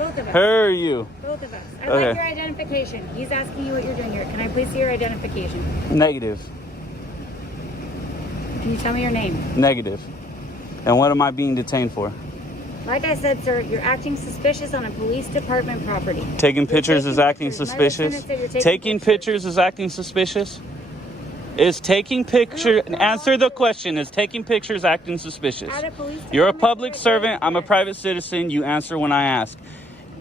Both of us. Her or you? Both of us. I'd Okay. like your identification. He's asking you what you're doing here. Can I please see your identification? Negative. Can you tell me your name? Negative. And what am I being detained for? Like I said, sir, you're acting suspicious on a police department property. Taking pictures is acting pictures. My suspicious? lieutenant said you're Taking pictures is acting suspicious? Is taking picture, answer the question, is taking pictures acting suspicious? At a police You're a department, public you're servant, I'm a yes. private citizen, you answer when I ask.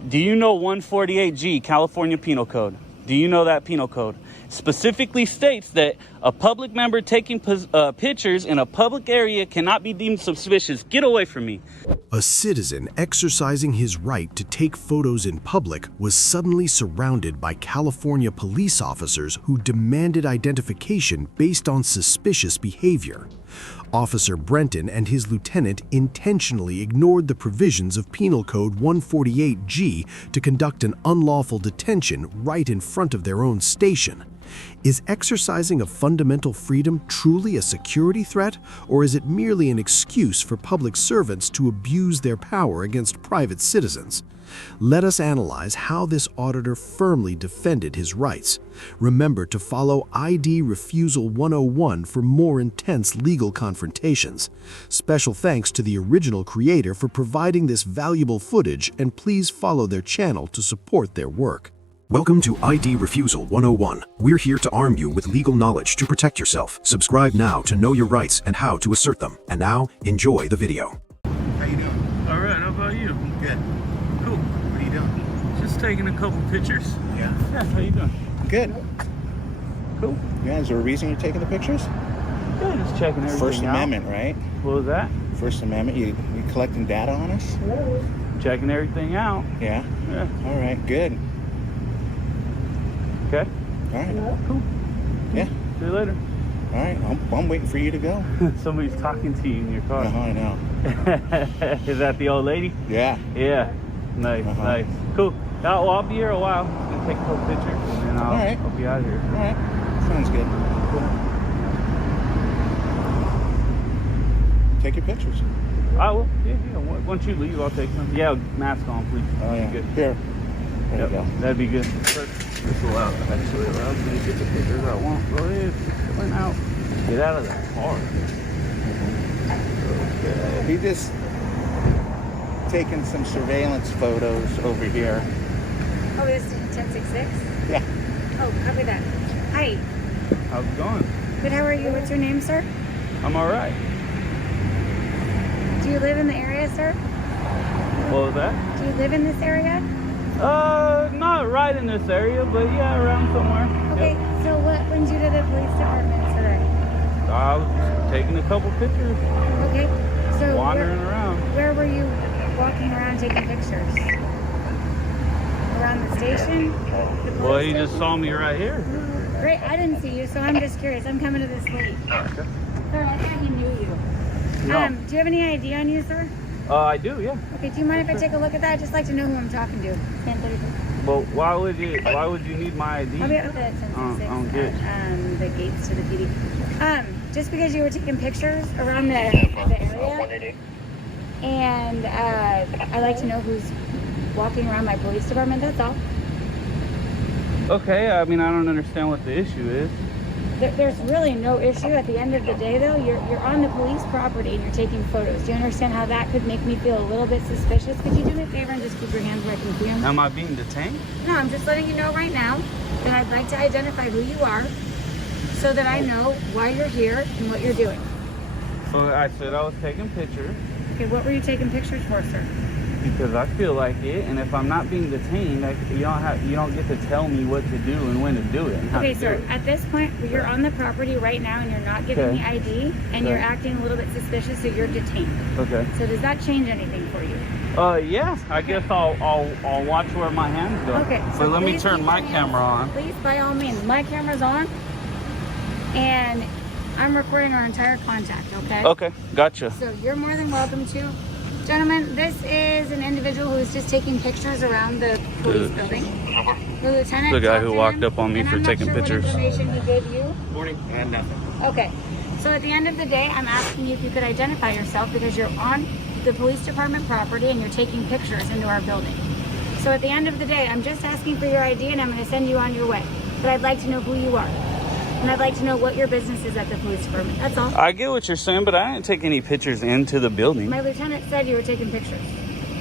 Do you know 148G, California Penal Code? Do you know that penal code? Specifically states that a public member taking pictures in a public area cannot be deemed suspicious. Get away from me. A citizen exercising his right to take photos in public was suddenly surrounded by California police officers who demanded identification based on suspicious behavior. Officer Brenton and his lieutenant intentionally ignored the provisions of Penal Code 148G to conduct an unlawful detention right in front of their own station. Is exercising a fundamental freedom truly a security threat, or is it merely an excuse for public servants to abuse their power against private citizens? Let us analyze how this auditor firmly defended his rights. Remember to follow ID Refusal 101 for more intense legal confrontations. Special thanks to the original creator for providing this valuable footage, and please follow their channel to support their work. Welcome to ID Refusal 101. We're here to arm you with legal knowledge to protect yourself. Subscribe now to know your rights and how to assert them. And now, enjoy the video. How you doing? All right, how about you? Good. Cool. What are you doing? Just taking a couple pictures. Yeah. Yeah, how you doing? Good. Cool. Yeah, is there a reason you're taking the pictures? Yeah, just checking everything First out. Amendment, right? What was that? First Amendment. You collecting data on us? Checking everything out. Yeah. Yeah. All right. Good. Okay. All right. Cool. Yeah. See you later. All right. I'm waiting for you to go. Somebody's talking to you in your car. I know. Is that the old lady? Yeah. Yeah. Nice, nice. Cool. Well, I'll be here a while. I'm gonna take a couple pictures and then I'll be out of here. All right. Sounds good. Take your pictures. I will. Yeah. Once you leave, I'll take them. Yeah, mask on, please. Oh yeah. Good. Here. There you go. That'd be good. This will out. Actually, allows me to get the pictures I want. Go ahead. Come out. Get out of the car. Okay. He just taking some surveillance photos over here. Oh, this is 1066? Yeah. Oh, copy that. Hi. How's it going? Good, how are you? What's your name, sir? I'm all right. Do you live in the area, sir? What was that? Do you live in this area? Not right in this area, but yeah, around somewhere. Okay, Yep. so what brings you to the police department today? I was just taking a couple pictures, Okay, so wandering around. where were you walking around taking pictures? Around the station? The police Well, he station? just saw me right here. Great, I didn't see you, so I'm just curious. I'm coming to this late. Okay. Sir, I thought he knew you. No. Do you have any ID on you, sir? I do, yeah. Okay, do you mind if I take a look at that? I'd just like to know who I'm talking to. 1032. But why would you need my ID? I'll be up at 1036 I don't get at the gates to the PD. Just because you were taking pictures around the area, and I'd like to know who's walking around my police department, that's all. Okay, I mean, I don't understand what the issue is. There's really no issue. At the end of the day, though, you're on the police property and you're taking photos. Do you understand how that could make me feel a little bit suspicious? Could you do me a favor and just keep your hands where I can see them? Am I being detained? No, I'm just letting you know right now that I'd like to identify who you are so that I know why you're here and what you're doing. So I said I was taking pictures Okay, what were you taking pictures for, sir? because I feel like it, and if I'm not being detained, you don't get to tell me what to do and when to do it. And how Okay, to sir, do it. at this point, you're on the property right now and you're not giving me ID and you're acting a little bit suspicious, so you're detained. Okay. So does that change anything for you? Yeah, I guess I'll watch where my hands go. Okay. So let me please turn keep my your hands- camera on. Please, by all means. My camera's on and I'm recording our entire contact, okay? Okay, gotcha. So you're more than welcome to. Gentlemen, this is an individual who's just taking pictures around the police building. The lieutenant The guy talked who to walked him, up on me and for I'm not taking sure pictures. What information he gave you? Morning. Nothing. Okay. So at the end of the day, I'm asking you if you could identify yourself because you're on the police department property and you're taking pictures into our building. So at the end of the day, I'm just asking for your ID and I'm going to send you on your way. But I'd like to know who you are. And I'd like to know what your business is at the police department. That's all. I get what you're saying, but I didn't take any pictures into the building. My lieutenant said you were taking pictures.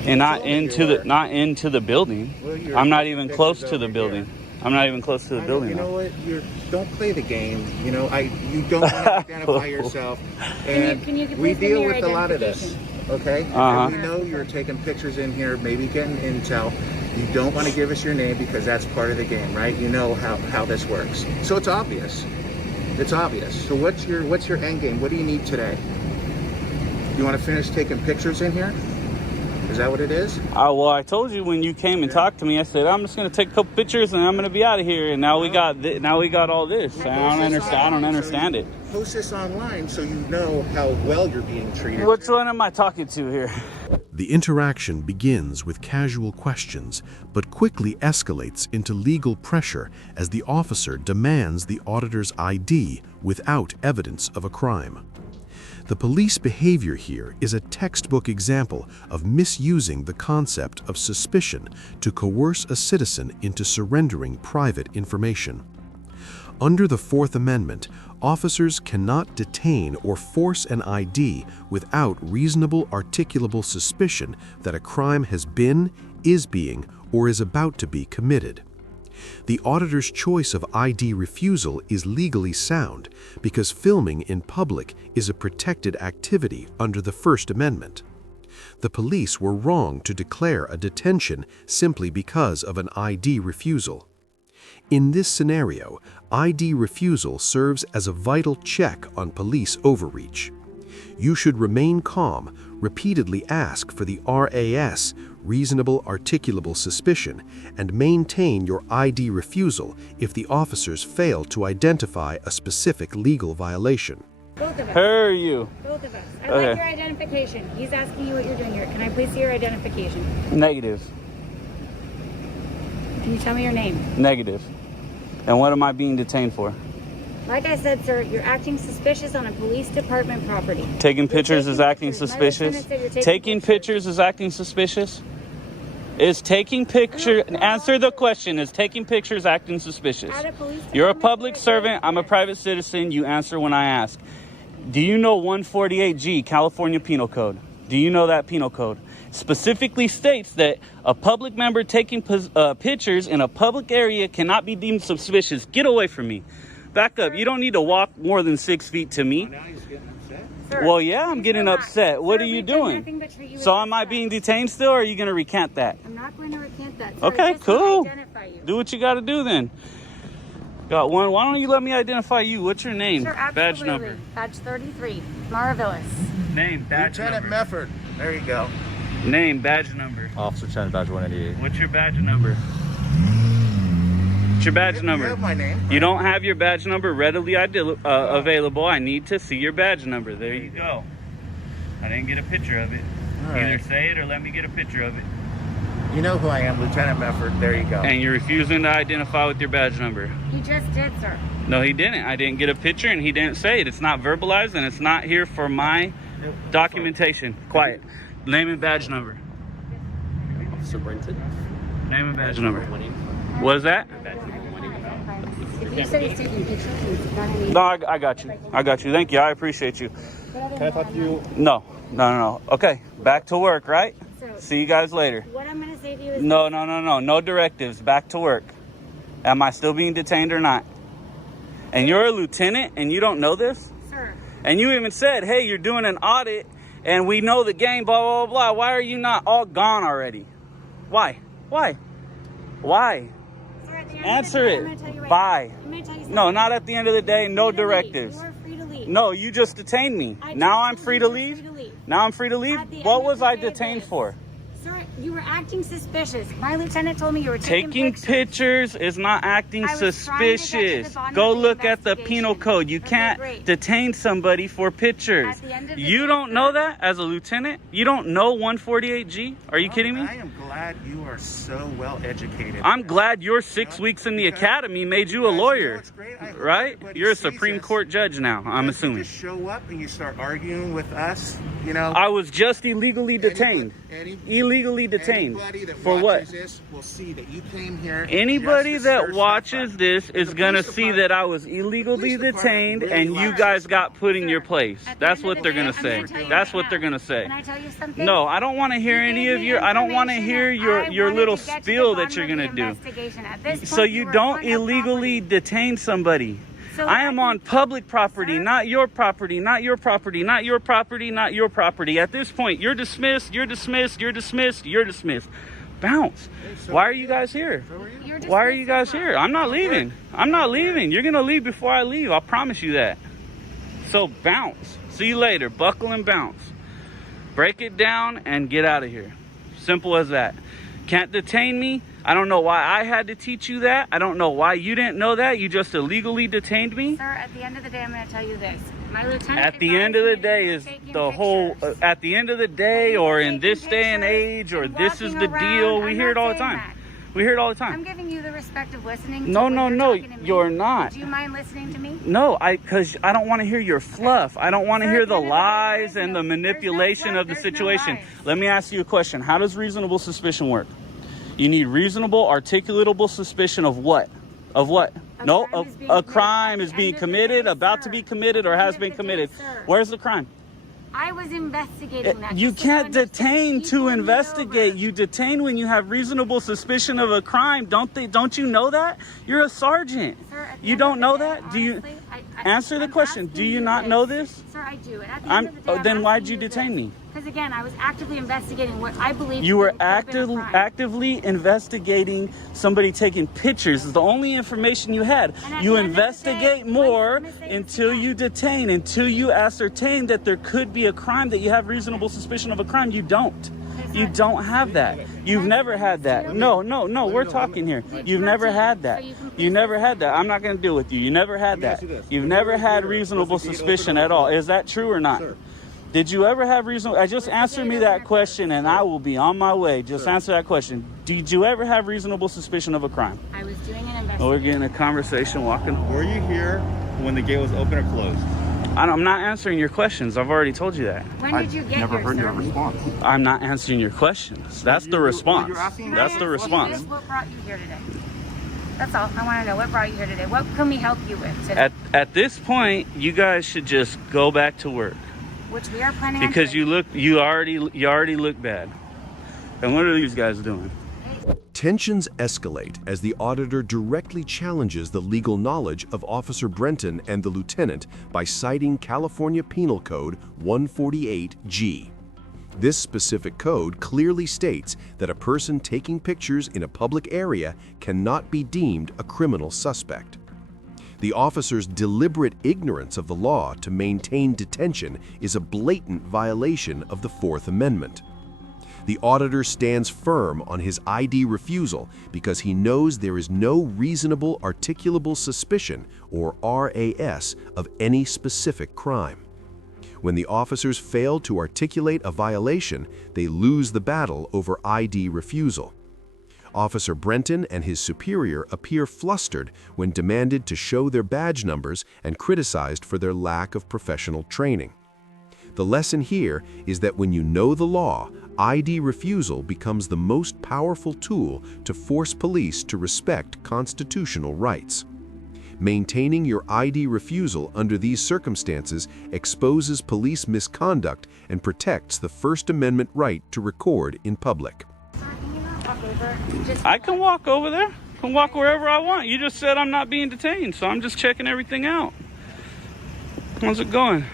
And not into the building. Well, I'm not even close to the building. I'm not even close to the building. You know what? Don't play the game. You know, you don't want to identify yourself. And can you we please give deal me your with a lot of this. Okay? And we know you're taking pictures in here, maybe getting intel. You don't want to give us your name because that's part of the game, right? You know how this works. So it's obvious. It's obvious. So what's your end game? What do you need today? You want to finish taking pictures in here? Is that what it is? Well, I told you when you came and talked to me, I said I'm just going to take a couple pictures and I'm going to be out of here. And now we got all this. I don't understand it. Post this online so you know how well you're being treated. Which one am I talking to here? The interaction begins with casual questions, but quickly escalates into legal pressure as the officer demands the auditor's ID without evidence of a crime. The police behavior here is a textbook example of misusing the concept of suspicion to coerce a citizen into surrendering private information. Under the Fourth Amendment, officers cannot detain or force an ID without reasonable articulable suspicion that a crime has been, is being, or is about to be committed. The auditor's choice of ID refusal is legally sound because filming in public is a protected activity under the First Amendment. The police were wrong to declare a detention simply because of an ID refusal. In this scenario, ID refusal serves as a vital check on police overreach. You should remain calm, repeatedly ask for the RAS, reasonable articulable suspicion, and maintain your ID refusal if the officers fail to identify a specific legal violation. Both of us. Who are you? Both of us. I'd Okay. like your identification. He's asking you what you're doing here. Can I please see your identification? Negative. Can you tell me your name? Negative. And what am I being detained for? Like I said, sir, you're acting suspicious on a police department property. Taking You're pictures taking is acting pictures. My suspicious? lieutenant said you're Taking pictures is acting suspicious? Is taking picture, answer the question, is taking pictures acting suspicious? At a police You're a department public property. servant, I'm a private citizen, you answer when I ask. Do you know 148G, California Penal Code? Do you know that penal code? Specifically states that a public member taking pictures in a public area cannot be deemed suspicious. Get away from me. Back up. You don't need to walk more than 6 feet to me. Now he's getting upset. Sir, Well, yeah, I'm getting relax. upset. What Sir, are you we've done nothing doing? but treat you with So am I respect. being detained still, or are you going to recant that? I'm not going to recant that. Sir. Okay, Just want to cool. identify you. Do what you got to do then. Got one. Why don't you let me identify you? What's your name? Sure, Badge absolutely. number. Badge 33. Mara Villas. Name, badge Lieutenant number. Mefford. There you go. Name, badge number. Officer Chen, badge 188. What's your badge number? What's your badge You number? have my name. You don't have your badge number readily available. I need to see your badge number. There you go. I didn't get a picture of it. All right. Either say it or let me get a picture of it. You know who I am, Lieutenant Mefford. There you go. And you're refusing to identify with your badge number. He just did, sir. No, he didn't. I didn't get a picture and he didn't say it. It's not verbalized and it's not here for my documentation. Quiet. Name and badge number. Officer Brenton. Name and badge number. What is that? If you said he's taking pictures, he's not any... No, I got you. I got you. Thank you. I appreciate you. Can I talk to you? No. Okay. Back to work, right? So, See you guys later. what I'm going to say to you is... No. No directives. Back to work. Am I still being detained or not? And you're a lieutenant and you don't know this? Sir, And you even said, hey, you're doing an audit and we know the game, blah, blah, blah. Why are you not all gone already? Why? sir, at the end Answer of the day, it. I'm gonna tell you right Bye. now. I'm gonna tell you something. No, not at the end of the day. No You're free to leave. directives. You are free to leave. No, you just detained me. I Now just I'm told free you to you're leave? free to leave. Now I'm free to leave? At the What end was of the I day, detained this. for? Sir, you were acting suspicious. My lieutenant told me you were Taking pictures is not acting I was trying to get to the suspicious. bottom Go of the look at the penal investigation. code. You Okay, can't great. detain somebody for pictures. At the end of the You day, don't sir. know that as a lieutenant? You don't know 148G? Are you kidding me? I am glad you are so well educated. I'm glad your 6 weeks in the academy made you a lawyer, right? You're a Supreme Court judge now, I'm You assuming. just show up and you start arguing with us You know, I was just illegally detained. Illegally detained. Anybody that for watches what? This will see that you came here. Anybody just to that search watches stuff. this is The gonna police see that I was illegally police department detained really and you likes guys this. got put in your Sir, place. at the That's end of what the they're day, gonna I'm say. gonna tell you That's right what now. they're gonna say. Can I tell you something? No, I don't want to hear You any gave of me your. I don't want to information hear that I your wanted little to get to the spiel that bottom you're of the gonna do. investigation. At this So point, you were don't on your illegally property. detain somebody. So I am on public property, Sir? not your property, not your property, not your property, not your property. At this point, you're dismissed, you're dismissed, you're dismissed, you're dismissed. Bounce. Why are you guys here? You're Why are you dismissed guys as here? well. I'm not leaving. I'm not leaving. You're going to leave before I leave. I'll promise you that. So bounce. See you later. Buckle and bounce. Break it down and get out of here. Simple as that. Can't detain me. I don't know why I had to teach you that. I don't know why you didn't know that. You just illegally detained me. Sir, at the end of the day, I'm going to tell you this. My lieutenant At the end of the advised me day that is you're taking the whole, pictures. at the end of the day You or were in this taking day and pictures age or and this is walking the around. deal. We I'm hear it not all the saying time. that. We hear it all the I'm time. giving you the respect of listening to No, what no, you're no, talking to me. you're not. Do you mind listening to me? No, because I don't want to hear your fluff. I don't want to Sir, hear at the the end of the day, lies there's and no- the there's no manipulation fluff, of the there's no situation. lies. Let me ask you a question. How does reasonable suspicion work? You need reasonable, articulatable suspicion of what? Of what? No, crime is being a committed. crime At is the being end of the committed, day, about to sir. be committed, or At the has end been of the day, committed. sir. Where's the crime? I was investigating that. You just so you can't understand. detain Keep to pulling it investigate. over. You detain when you have reasonable suspicion of a crime. Don't you know that? You're a sergeant. Sir, at the You end don't of the know day, that? Do you honestly, answer the I'm question? Do asking you not know this? Sir, I do. And at the I'm- end of the day, then why'd you detain me? Because again, I was actively investigating what I believe You were could have been a crime. actively investigating somebody taking pictures. It's the only information you had. And at You the end of the investigate day, more I'm gonna say this until again. you detain, until you ascertain that there could be a crime, that you have reasonable suspicion of a crime. You don't. You don't have that. You've never had that. No, we're talking here. You've never had that. You never had that. I'm not going to deal with you. You never had that. You've never had reasonable suspicion at all. Is that true or not? Did you ever have reasonable? Just answer me that question and I will be on my way. Just answer that question. Did you ever have reasonable suspicion of a crime? I was doing an investigation. Oh, we're getting a conversation walking. Were you here when the gate was open or closed? I'm not answering your questions. I've already told you that. When did you get here, sir? response. I'm not answering your questions. That's the response. Can I That's ask the you response. this? What brought you here today? That's all. I want to know what brought you here today. What can we help you with today? At this point, you guys should just go back to work Which we are planning on because doing. you already look bad. And what are these guys doing? Tensions escalate as the auditor directly challenges the legal knowledge of Officer Brenton and the lieutenant by citing California Penal Code 148G. This specific code clearly states that a person taking pictures in a public area cannot be deemed a criminal suspect. The officer's deliberate ignorance of the law to maintain detention is a blatant violation of the Fourth Amendment. The auditor stands firm on his ID refusal because he knows there is no reasonable articulable suspicion, or RAS, of any specific crime. When the officers fail to articulate a violation, they lose the battle over ID refusal. Officer Brenton and his superior appear flustered when demanded to show their badge numbers and criticized for their lack of professional training. The lesson here is that when you know the law, ID refusal becomes the most powerful tool to force police to respect constitutional rights. Maintaining your ID refusal under these circumstances exposes police misconduct and protects the First Amendment right to record in public. Sir, can you not walk over? Just I can walk over there. I can walk wherever I want. You just said I'm not being detained, so I'm just checking everything out. How's it going?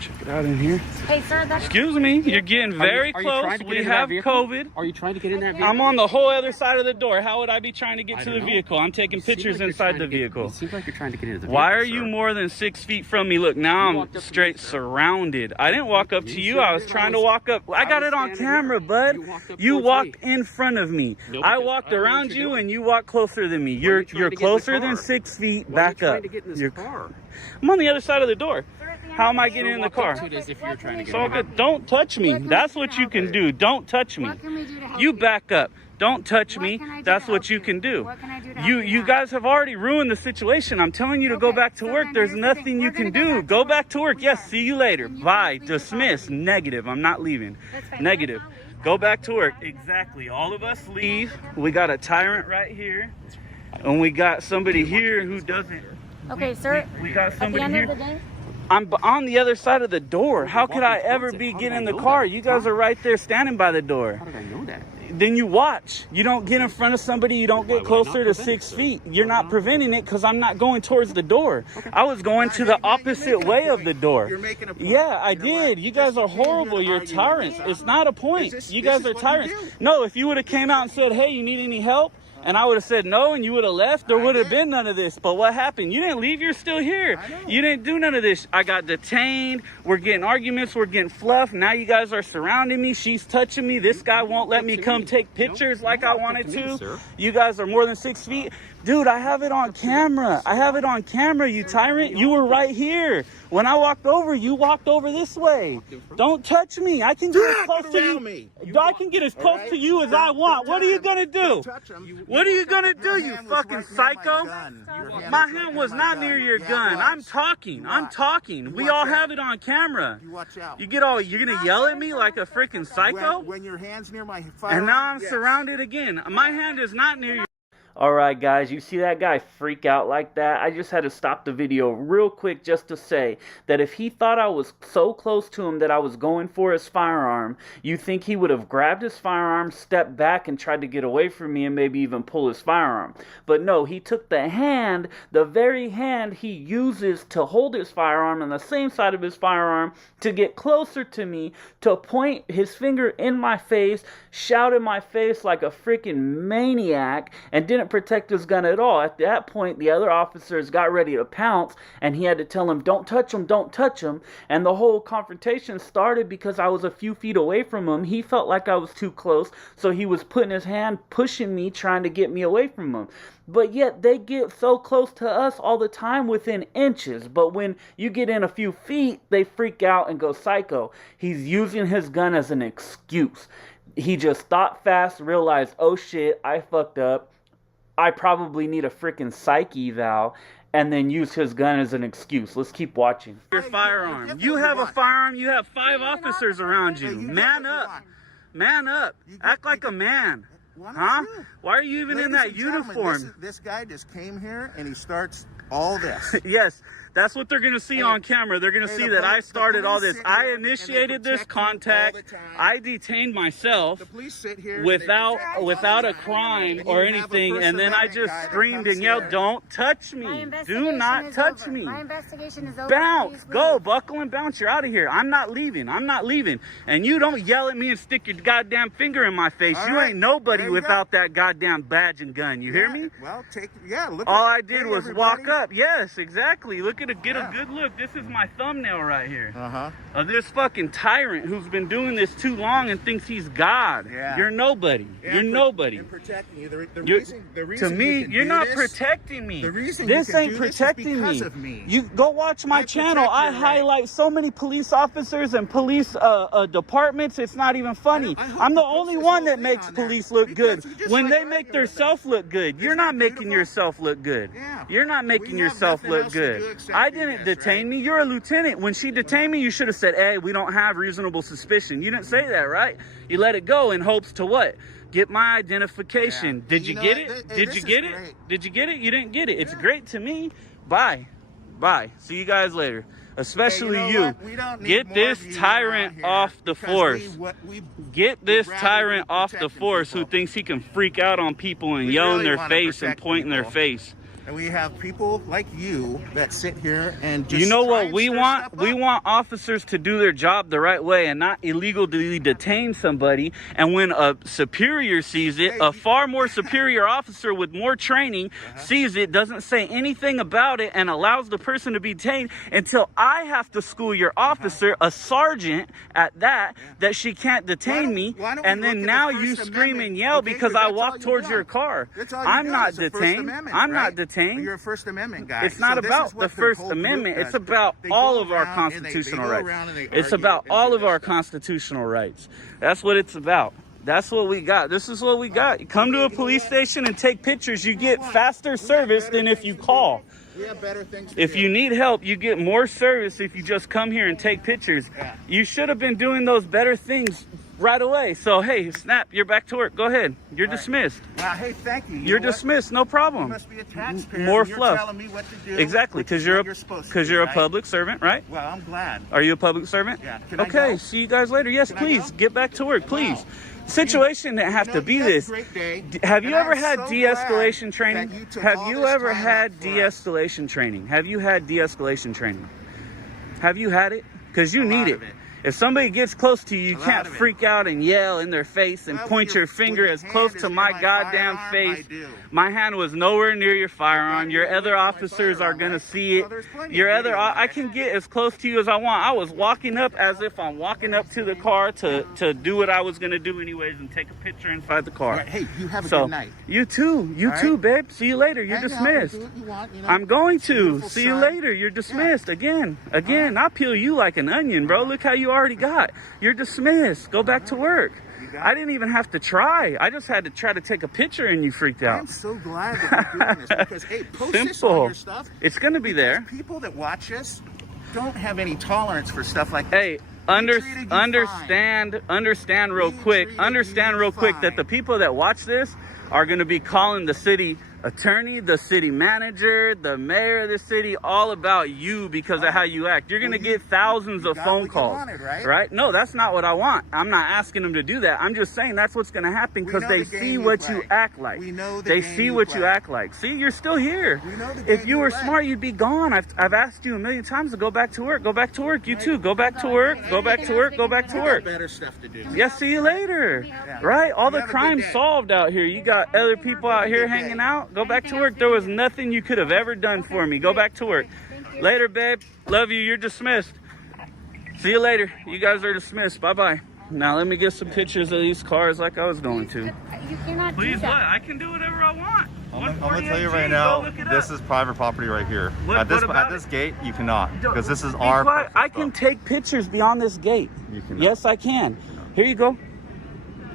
Check it out in here. Hey, sir, that's... Excuse me, you're getting very Are you close. trying to get We into that have vehicle? COVID. Are you trying to get in that vehicle? I'm on the whole other side of the door. How would I be trying to get I to don't the know. vehicle? I'm taking You seem pictures like you're inside trying the to get- vehicle. It seems like you're trying to get into the vehicle. Why are sir. you more than 6 feet from me? Look, now You I'm walked up to me, straight sir. surrounded. I didn't walk up to You you. sure I was did. trying I to was- walk up. I got was it on standing camera, here. bud. You walked up You towards walked me. in front of me. No, I because walked I don't know around what you you're and you walked closer than me. Why are You're you trying to get in the closer than car? 6 feet. Why Back are you up. trying to get in this You're- car? I'm on the other side of the door. Sir, at the end How of am the I day, getting in the Walk car? up to it as if you're trying to It's get all in. good. Don't touch me. What can That's we what do you to can help do. Don't touch me. What can we do to help You you? back up. Don't touch What me. can I do That's to what help you you? can do. What can I do to help You you you out? guys have already ruined the situation. I'm telling you to go Okay, back to so work. then There's here's the thing. nothing you We're can gonna do. go Go back back to to work. work. We Yes, are. see you later. Can you Bye. please leave the Dismiss. property? Negative. I'm not leaving. That's fine. Negative. I'll leave. Go back to work. Exactly. All of us leave. We got a tyrant right here. And we got somebody here who doesn't. Okay, sir. We got At the somebody end here. of the day, I'm on the other side of the door. How could I ever be getting in the car? You guys are right there standing by the door. How did I know that? Then you watch. You don't get in front of somebody. You don't get closer to 6 feet. You're not preventing it because I'm not going towards the door. I was going to the opposite way of the door. You're making a point. Yeah, I You know what? did. You guys are Just came here horrible. to You're argue tyrants. with us. It's not a point. This You guys is are what you tyrants. do. No, if you would have came out and said, hey, you need any help? And I would have said no, and you would have left. There would have been none of this. But what happened? You didn't leave. You're still here. You didn't do none of this. I got detained. We're getting arguments. We're getting fluff. Now you guys are surrounding me. She's touching me. This guy won't let me come take pictures like I wanted to. You guys are more than 6 feet. Dude, I have it on camera. I have it on camera, you tyrant. You were right here. When I walked over, you walked over this way. Don't touch me. I can get as close to you. I can get as close to you as I want. What are you going to do? What are you going to do, you fucking psycho? My hand was not near your gun. I'm talking. I'm talking. We all have it on camera. You watch out. You're going to yell at me like a freaking psycho? When your hand's near my firearm, And now I'm yes. surrounded again. My hand is not near your... Alright guys, you see that guy freak out like that? I just had to stop the video real quick just to say that if he thought I was so close to him that I was going for his firearm, you think he would have grabbed his firearm, stepped back and tried to get away from me and maybe even pull his firearm. But no, he took the hand, the very hand he uses to hold his firearm on the same side of his firearm to get closer to me, to point his finger in my face, shout in my face like a freaking maniac, and didn't protect his gun at all. At that point, the other officers got ready to pounce, and he had to tell him, don't touch him, don't touch him. And the whole confrontation started because I was a few feet away from him. He felt like I was too close, so he was putting his hand, pushing me, trying to get me away from him. But yet, they get so close to us all the time within inches. But when you get in a few feet, they freak out and go psycho. He's using his gun as an excuse. He just thought fast, realized, oh shit, I fucked up. I probably need a freaking psych eval, and then use his gun as an excuse. Let's keep watching. Your firearm. You have a firearm. You have 5 officers around you. Man up. Man up. Act like a man. Huh? Why are you even in that uniform? This guy just came here and he starts all this. Yes. That's what they're going to see on camera. They're going to see that I started all this. I initiated this contact. I detained myself without a crime or anything. And then I just screamed and yelled, don't touch me. Do not touch me. my investigation is over. Bounce. Go. Buckle and bounce. You're out of here. I'm not leaving. I'm not leaving. And you don't yell at me and stick your goddamn finger in my face. You ain't nobody without that goddamn badge and gun. You hear me? Well, look. All I did was walk up. Yes, exactly. Look at get a good look. This is my thumbnail right here. Of this fucking tyrant who's been doing this too long and thinks he's God. You're nobody. You're nobody. And protecting you. The To reason me, you're not protecting me. The reason this ain't protecting me. You go watch my channel. I highlight so many police officers and police departments. It's not even funny. I'm the only one that makes police look good. When they make themselves look good, you're not making yourself look good. You're not making yourself look good. I didn't detain me. You're a lieutenant. When she detained me, you should have said, hey, we don't have reasonable suspicion. You didn't say that, right? You let it go in hopes to what? Get my identification. Did you get it? Did you get it? Did you get it? You didn't get it. It's great to me. Bye. Bye. See you guys later. Especially you. Get this tyrant off the force. Get this tyrant off the force who thinks he can freak out on people and yell in their face and point in their face. And we have people like you that sit here and just... You know what we want? We want officers to do their job the right way and not illegally detain somebody. And when a superior sees it, a far more superior officer with more training sees it, doesn't say anything about it, and allows the person to be detained until I have to school your officer, a sergeant at that, that she can't detain me. And then now you scream and yell because I walk towards your car. I'm not detained. I'm not detained. You're a First Amendment guy. It's not about the First Amendment. It's about all of our constitutional rights. It's about all of our constitutional rights. That's what it's about. That's what we got. This is what we got. You come to a police station and take pictures. You get faster service than if you call. We have better things to If do. you need help, you get more service if you just come here and take pictures. Yeah. You should have been doing those better things right away. So, hey, snap, you're back to work. Go ahead. You're dismissed. Wow, hey, thank you. You're dismissed. No problem. You must be a taxpayer. More and you're fluff. telling me what to do. Exactly, because you're supposed to because do, you're a right? public servant, right? Well, I'm glad. Are you a public servant? Yeah. Can I Okay. go? See you guys later. Yes, Can I please go? get back to work, please. Wow. Situation didn't have to be you had a this. great day, Have you and ever I'm had so de-escalation glad training? that you took Have all you this ever time had out for us. de-escalation training? Have you had de-escalation training? Have you had it? Because you A need lot it. of it. If somebody gets close to you, you A lot can't of it. freak out and yell in their face and Well, point when your your- finger when your as close hand to is my near my goddamn firearm, face. I do. My hand was nowhere near your firearm. Your You're other near my officers are firearm, gonna right? see it. Well, there's plenty Your of other, video of I that. can get as close to you as I want. I was walking up as if I'm walking up to the car to do what I was gonna do anyways and take a picture inside the car. Right, hey, you have a So good night. you too, All right? babe. See you later. You're Hang out, dismissed. do what you want, you know? I'm going to Beautiful see you sun. later. You're dismissed again. I'll peel you like an onion, bro. Look how you already got. You're dismissed. Go back to work. got I didn't even have to try. I just had to try to take a picture and you freaked I'm out. so glad that you're doing this because, hey, post this on Simple. your stuff. It's gonna be there. People that watch us don't have any tolerance for stuff like this. Hey, treated you understand real We quick. treated Understand you real quick that fine. the people that watch this are going to be calling the city attorney, the city manager, the mayor of the city, all about you because of how you act. You're going to Well, you- get thousands of got phone what you calls. wanted, right? Right? No, that's not what I want. I'm not asking them to do that. I'm just saying that's what's going to happen We because know they the game see you what play. you act like. We know the They game see you what you play. act like. See, you're still here. We know the If game you you were play. smart, you'd be gone. I've asked you a million times to go back to work. Go back to work. You too. Go back to work. Go back to work. Go back to We got work. better stuff to do. Yeah, see you later. Yeah. Right? All You the have a good crime day. solved out here. You got other people out here Good day. hanging out. Go back to work. There was nothing you could have ever done for me. Go back to work. Later, babe. Love you. You're dismissed. See you later. You guys are dismissed. Bye-bye. Now let me get some pictures of these cars like I was going to. You cannot Please, do what? that. I can do whatever I want. I'm gonna tell you 148G, right go now, look it this up. is private property right here. What At this about at this gate, you cannot, Don't- because this is Be our. quiet. I personal can stuff. take pictures beyond this gate. You cannot. Yes, I can. Here you go.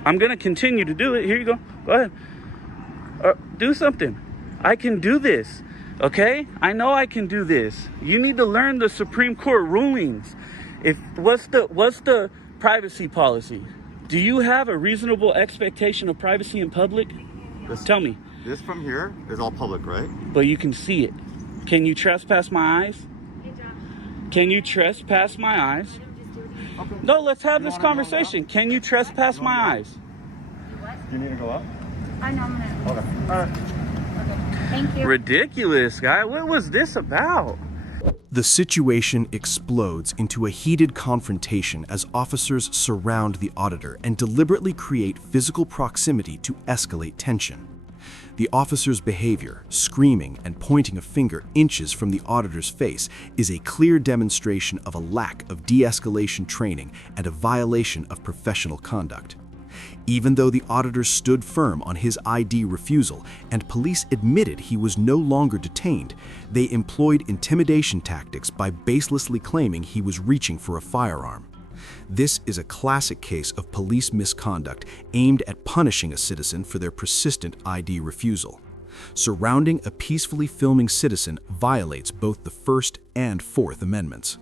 I'm going to continue to do it. Here you go. Go ahead. Do something. I can do this. Okay? I know I can do this. You need to learn the Supreme Court rulings. What's the privacy policy? Do you have a reasonable expectation of privacy in public? Tell me. This from here is all public, right? But you can see it. Can you trespass my eyes? Can you trespass my eyes? No, let's have this conversation. Can you trespass my eyes? You need to go up. I know I'm gonna. Okay. All right. Thank you. Ridiculous, guy. What was this about? The situation explodes into a heated confrontation as officers surround the auditor and deliberately create physical proximity to escalate tension. The officer's behavior, screaming and pointing a finger inches from the auditor's face, is a clear demonstration of a lack of de-escalation training and a violation of professional conduct. Even though the auditor stood firm on his ID refusal and police admitted he was no longer detained, they employed intimidation tactics by baselessly claiming he was reaching for a firearm. This is a classic case of police misconduct aimed at punishing a citizen for their persistent ID refusal. Surrounding a peacefully filming citizen violates both the First and Fourth Amendments.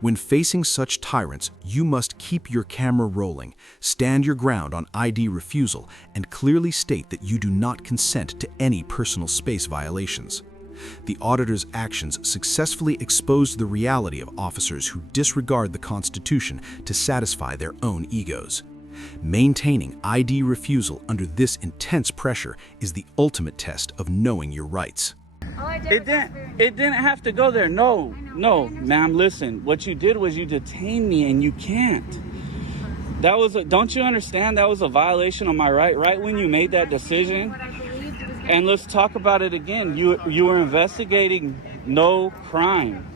When facing such tyrants, you must keep your camera rolling, stand your ground on ID refusal, and clearly state that you do not consent to any personal space violations. The auditor's actions successfully exposed the reality of officers who disregard the Constitution to satisfy their own egos. Maintaining ID refusal under this intense pressure is the ultimate test of knowing your rights. All I did It was didn't. ask for- It didn't have to go there. No, ma'am. Listen, what you did was you detained me, and you can't. That was. Don't you understand? That was a violation of my right. Right when you made that decision. What I believed was And let's talk about it again. You were investigating no crime.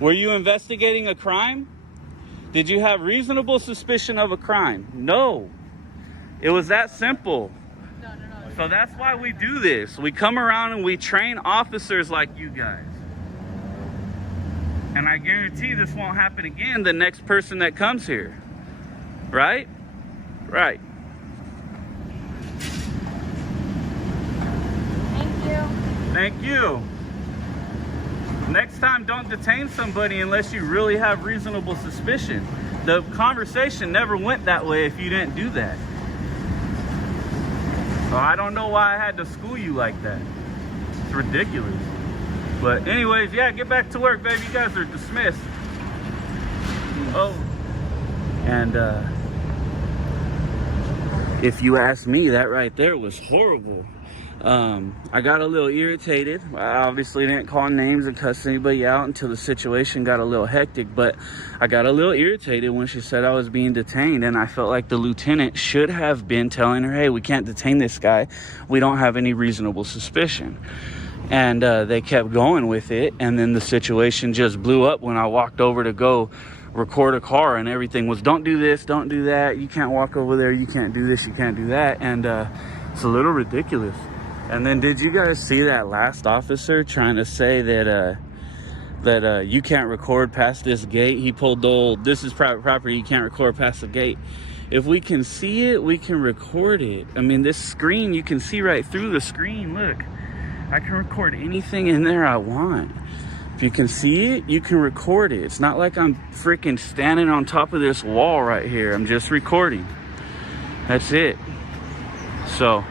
Were you investigating a crime? Did you have reasonable suspicion of a crime? No. It was that simple. So that's why we do this. We come around and we train officers like you guys. And I guarantee this won't happen again the next person that comes here. Right? Right. Thank you. Next time, don't detain somebody unless you really have reasonable suspicion. The conversation never went that way if you didn't do that. So I don't know why I had to school you like that. It's ridiculous. But anyways, yeah, get back to work, baby. You guys are dismissed. Oh. And if you ask me, that right there was horrible. I got a little irritated. I obviously didn't call names and cuss anybody out until the situation got a little hectic, but I got a little irritated when she said I was being detained, and I felt like the lieutenant should have been telling her, hey, we can't detain this guy. We don't have any reasonable suspicion. And they kept going with it, and then the situation just blew up when I walked over to go record a car, and everything was, don't do this, don't do that, you can't walk over there, you can't do this, you can't do that, and it's a little ridiculous. And then did you guys see that last officer trying to say that you can't record past this gate? He pulled the old, this is private property, you can't record past the gate. If we can see it, we can record it. I mean, this screen, you can see right through the screen. Look, I can record anything in there I want. If you can see it, you can record it. It's not like I'm freaking standing on top of this wall right here. I'm just recording. That's it. So,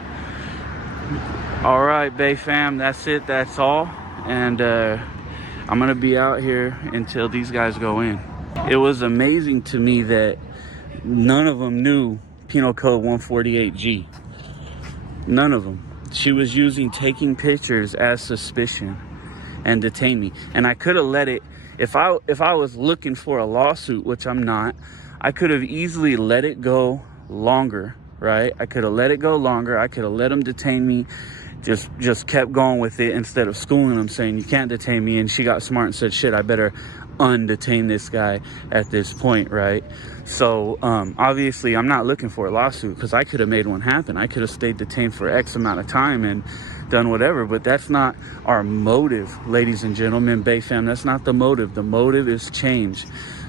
all right, Bay fam, that's it, that's all. And I'm gonna be out here until these guys go in. It was amazing to me that none of them knew Penal Code 148G. None of them. She was using taking pictures as suspicion and detain me. And I could have let it, if I was looking for a lawsuit, which I'm not, I could have easily let it go longer, right? I could have let it go longer. I could have let them detain me. Just kept going with it instead of schooling them, saying you can't detain me. And she got smart and said, shit, I better undetain this guy at this point, right? So obviously I'm not looking for a lawsuit, because I could have made one happen. I could have stayed detained for X amount of time and done whatever, but that's not our motive, ladies and gentlemen, Bay fam. That's not the motive. The motive is change.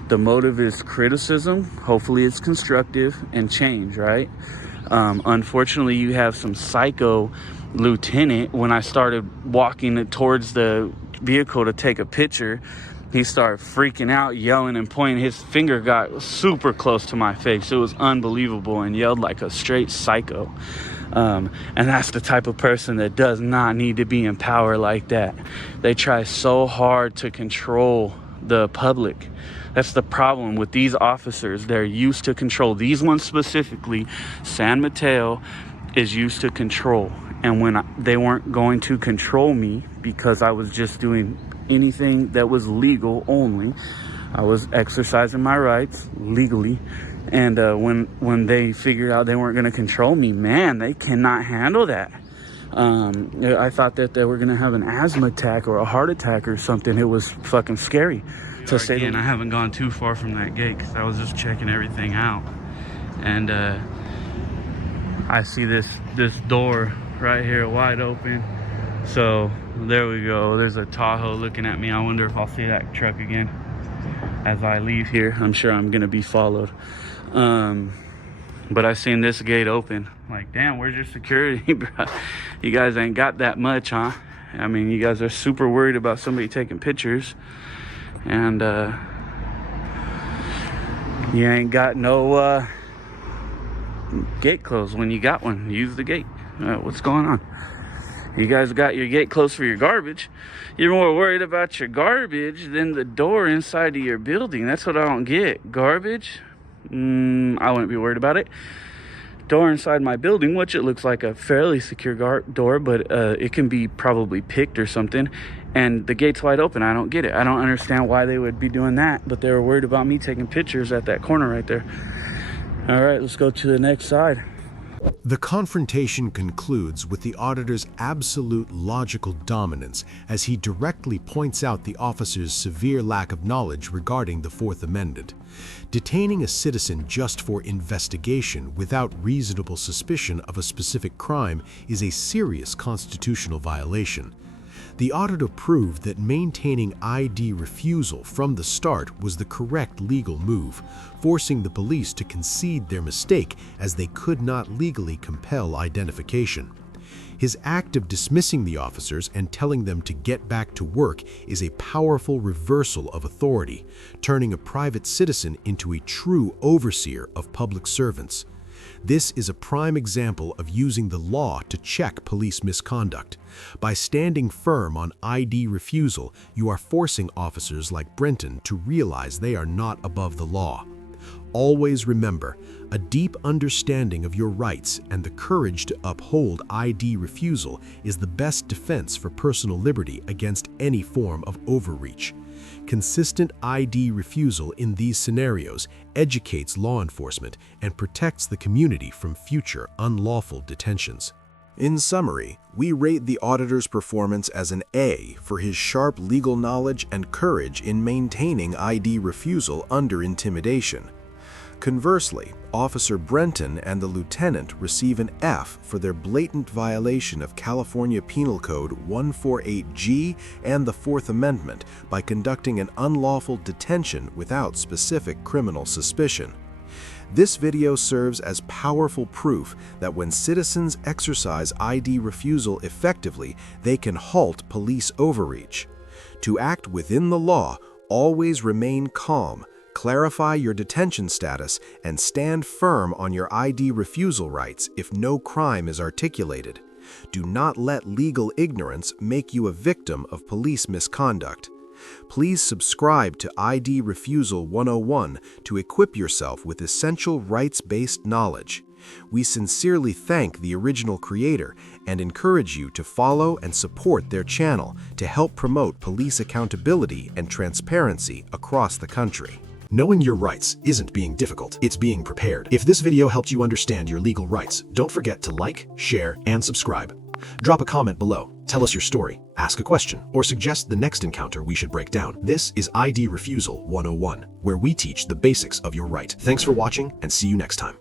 The motive is criticism. Hopefully it's constructive, and change, right? Unfortunately, you have some psycho lieutenant. When I started walking towards the vehicle to take a picture, he started freaking out, yelling and pointing. His finger got super close to my face. It was unbelievable, and yelled like a straight psycho. And that's the type of person that does not need to be in power like that. They try so hard to control the public. That's the problem with these officers. They're used to control. These ones specifically, San Mateo is used to control. And when they weren't going to control me because I was just doing anything that was legal only, I was exercising my rights legally. And when they figured out they weren't going to control me, man, they cannot handle that. I thought that they were going to have an asthma attack or a heart attack or something. It was fucking scary to say. And I haven't gone too far from that gate because I was just checking everything out. And I see this door right here wide open. So there we go. There's a Tahoe looking at me. I wonder if I'll see that truck again as I leave here. I'm sure I'm going to be followed. But I seen this gate open. Like, damn, where's your security, bro? You guys ain't got that much, huh? I mean, you guys are super worried about somebody taking pictures. And you ain't got no gate closed when you got one. Use the gate. What's going on? You guys got your gate closed for your garbage. You're more worried about your garbage than the door inside of your building. That's what I don't get. Garbage? I wouldn't be worried about it. Door inside my building, which it looks like a fairly secure door, but it can be probably picked or something. And the gate's wide open. I don't get it. I don't understand why they would be doing that, but they were worried about me taking pictures at that corner right there. All right, let's go to the next side. The confrontation concludes with the auditor's absolute logical dominance as he directly points out the officer's severe lack of knowledge regarding the Fourth Amendment. Detaining a citizen just for investigation without reasonable suspicion of a specific crime is a serious constitutional violation. The auditor proved that maintaining ID refusal from the start was the correct legal move, forcing the police to concede their mistake as they could not legally compel identification. His act of dismissing the officers and telling them to get back to work is a powerful reversal of authority, turning a private citizen into a true overseer of public servants. This is a prime example of using the law to check police misconduct. By standing firm on ID refusal, you are forcing officers like Brenton to realize they are not above the law. Always remember, a deep understanding of your rights and the courage to uphold ID refusal is the best defense for personal liberty against any form of overreach. Consistent ID refusal in these scenarios educates law enforcement and protects the community from future unlawful detentions. In summary, we rate the auditor's performance as an A for his sharp legal knowledge and courage in maintaining ID refusal under intimidation. Conversely, Officer Brenton and the lieutenant receive an F for their blatant violation of California Penal Code 148G and the Fourth Amendment by conducting an unlawful detention without specific criminal suspicion. This video serves as powerful proof that when citizens exercise ID refusal effectively, they can halt police overreach. To act within the law, always remain calm, clarify your detention status, and stand firm on your ID refusal rights if no crime is articulated. Do not let legal ignorance make you a victim of police misconduct. Please subscribe to ID Refusal 101 to equip yourself with essential rights-based knowledge. We sincerely thank the original creator and encourage you to follow and support their channel to help promote police accountability and transparency across the country. Knowing your rights isn't being difficult, it's being prepared. If this video helped you understand your legal rights, don't forget to like, share, and subscribe. Drop a comment below, tell us your story, ask a question, or suggest the next encounter we should break down. This is ID Refusal 101, where we teach the basics of your right. Thanks for watching, and see you next time.